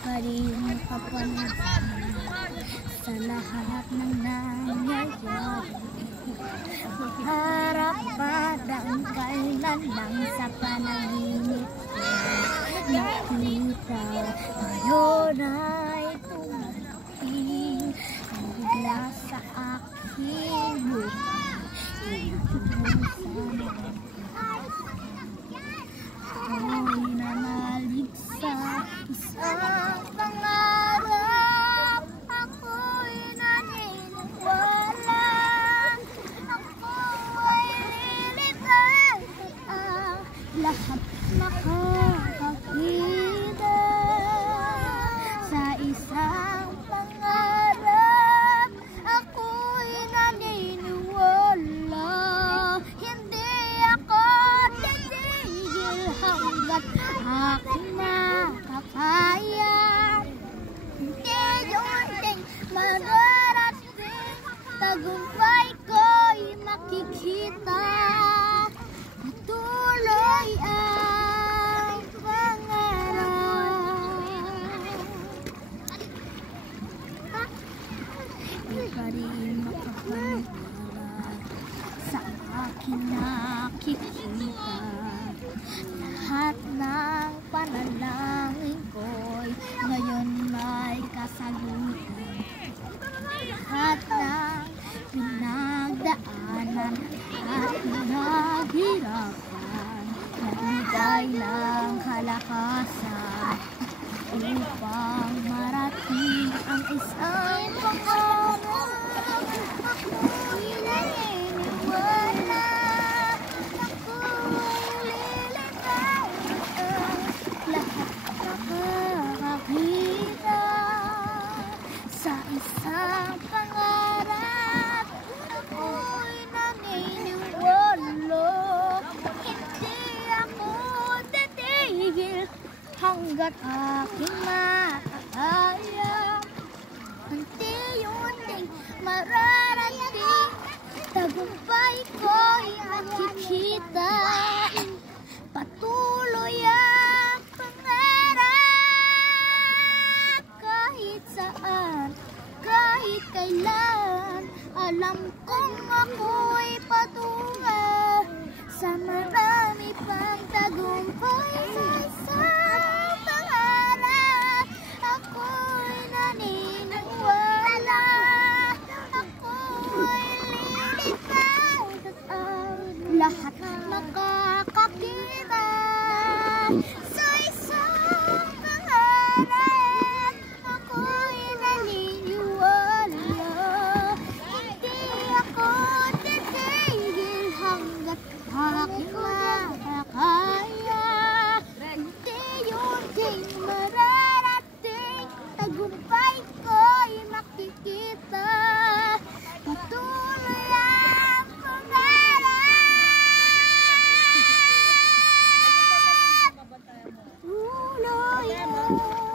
pa rin makapansin sa lahat ng nangyayari. Harap parang kailan lang sa panaginip nakita. Ngayon ay tumating ang bigla sa aking buhay. Ako'y nanalig sa isang pangarap. Ako'y naniniwala. Ako'y lilitaw at ang lahat makakakita sa isang pangarap. Ako'y naniniwala. Hindi ako titigil hanggat aking makakaya. Hindi yung mararating, tagumpay ko'y makikita. Patuloy ang pangarap. Di pa rin makapaniwala sa aking nakikita. Lahat ng panalangin ko'y ngayon may kasagutan. Lahat ng pinagdaanan at pinaghirapan, nagbigay ng kalakasan upang marating ang isang pangarap. Ako'y naniniwala. Ako'y lilitaw ang lahat makakakita sa isang pangarap. Ako'y naniniwala. Hindi ako titigil hanggat aking makakaya. Unti-unting mararating, tagumpay ko'y makikita. Patuloy ang pangarap. Kahit saan, kahit kailan, alam kong ako'y patungo sa marami pang tagumpay sa isang pangarap. Ako'y naniniwala. Ako'y lilitaw at ang lahat makakakita sa isang pangarap. Ako'y naniniwala. Hindi ako titigil hanggat aking makakaya. Unti-unting mararating, tagumpay ko'y makikita. Patuloy ang pangarap. Patuloy ang